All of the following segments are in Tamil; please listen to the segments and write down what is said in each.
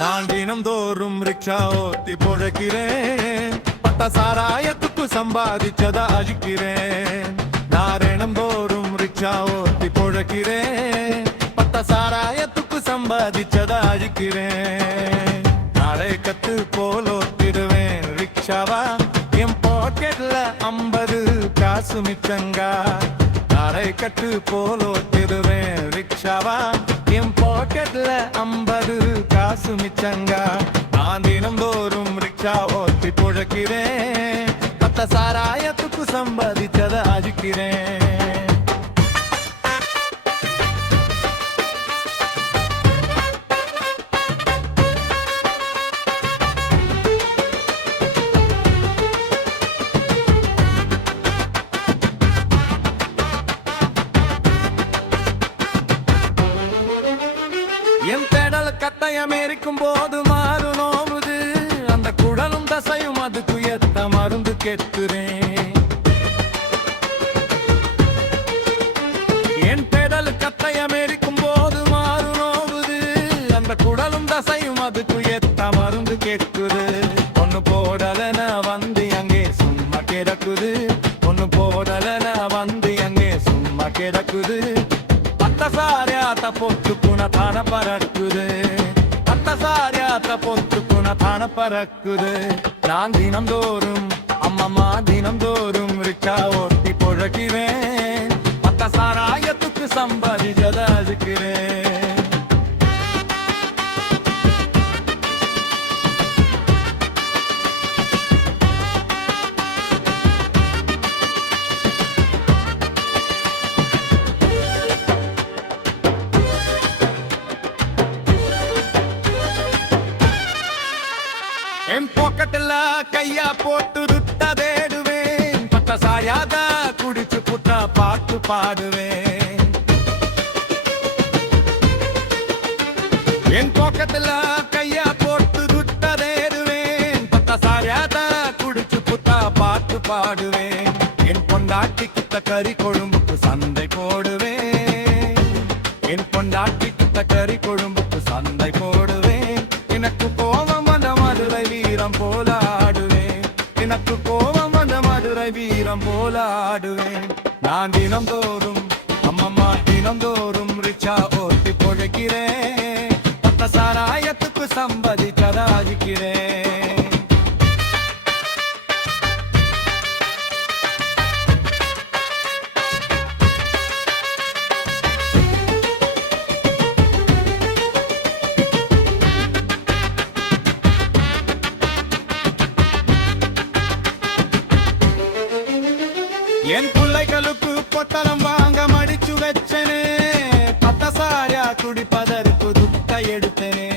நான் தினம்தோறும் ரிக்ஷா ஓட்டி பொழைக்கிறேன். பட்ட சாராயத்துக்கு சம்பாதிச்சதா அழிக்கிறேன். நான் தினம்தோறும் ரிக்ஷா ஓட்டி பொழைக்கிறேன். பட்ட சாராயத்துக்கு சம்பாதிச்சதா அழிக்கிறேன். நாளை கத்து போல் ஓட்டிடுவேன் ரிக்ஷாவா. என் பாக்கெட்ல 50 காசு மிச்சங்கா. நாளை கட்டு போல் ஓட்டிடுவேன் ரிக்ஷாவா. என் பாக்கெட்ல 50 காசு மிச்சங்கா. நான் தினம்தோறும் ரிக்ஷா ஓட்டி பொழைக்கிறேன். பட்ட சாராயத்துக்கு சம்பாதிச்சத அழிக்கிறேன். என் பெடல் கட்டயம் எரிக்கும் போது மாறு நோவுது. அந்த குடலும் தசையும் அதுக்கு எத்த மருந்து கெட்டுறேன். என் பெடல் கட்டயம் எரிக்கும் போது மாறு நோவுது. அந்த குடலும் தசையும் அதுக்கு எத்த மருந்து கெட்டுது. ஒண்ணு போடலன வந்து அங்கே சும்மா கிடக்குது. ஒண்ணு போடலன வந்து அங்கே சும்மா கிடக்குது. பட்டசாரியாத்த பொத்துக்குன தான பறக்குது. பட்டசாரியாத்த பொத்துக்குன தான பறக்குது. நான் தினம்தோறும் அம்மம்மா தினம்தோறும் ரிக்ஷா ஓட்டி பொழைக்கிறேன். பட்டசாராயத்துக்கு சம்பாதிச்சத அழிக்கிறேன். என் பாக்கெட்ல கையா போட்டு துட்ட தேடுவேன். பட்ட சாயாத குடிச்சு புட்டா பாட்டு பாடுவேன். என் பாக்கெட்ல கையா போட்டு துட்ட தேடுவேன். பட்ட சாயாத குடிச்சு புட்டா பாட்டு பாடுவேன். என் பொண்டாட்டி கிட்ட கறி கொழும்புக்கு சந்தை போடுவேன். என் பொண்டாட்டி கிட்ட கறி கொழும்புக்கு சந்தை போடுவேன். எனக்கு கோபம் வீரம் போல ஆடுவேன். எனக்கு கோபம் வந்த மதுரை வீரம் போல ஆடுவேன். நான் தினம்தோறும் அம்மம்மா தினம்தோறும் ரிக்ஷா ஓட்டி பொழைக்கிறேன். பட்ட சாராயத்துக்கு சம்பாதிச்சத அழிக்கிறேன். என் பிள்ளைகளுக்கு பொட்டலம் வாங்க மடிச்சு வச்சனே. பட்ட சாரியா குடிப்பதற்கு துட்ட எடுத்தனே.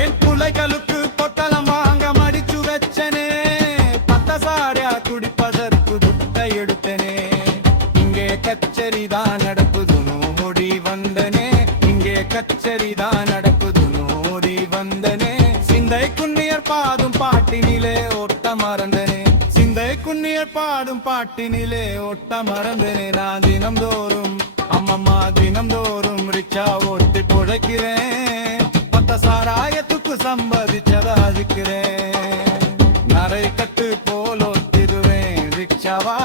என் பிள்ளைகளுக்கு பொட்டலம் வாங்க மடிச்சு வச்சனே. பட்ட சாரியா குடிப்பதற்கு துட்ட எடுத்தனே. இங்கே கச்சேரிதான் நடக்குதுன்னு ஓடி வந்தனே. இங்கே கச்சேரிதான் நடக்குதுன்னு ஓடி வந்தனே. சிந்தை குன்னியர் பாடும் பாட்டினிலே ஒட்ட மறந்தனே. சிந்தை குன்னியர் பாடும் பாட்டினிலே ஒட்ட மறந்தனே. நான் தினம்தோறும் அம்மம்மா தினம்தோறும் ரிக்ஷா ஓட்டி பொழைக்கிறேன். பட்ட சாராயத்துக்கு சம்பாதிச்சத அழிக்கிறேன். நரை கட்டு போல் ஓட்டிடுவேன் ரிக்ஷாவா.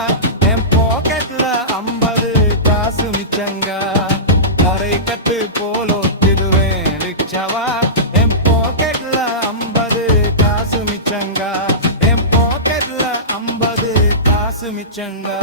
என் பாக்கெட்ல 50 காசு மிச்சங்கா. நரை கட்டு போல் ஓட்டிடுவேன் ரிக்ஷாவா. என் பாக்கெட்ல 50 காசு மிச்சங்கா. என் பாக்கெட்ல 50 காசு மிச்சங்கா.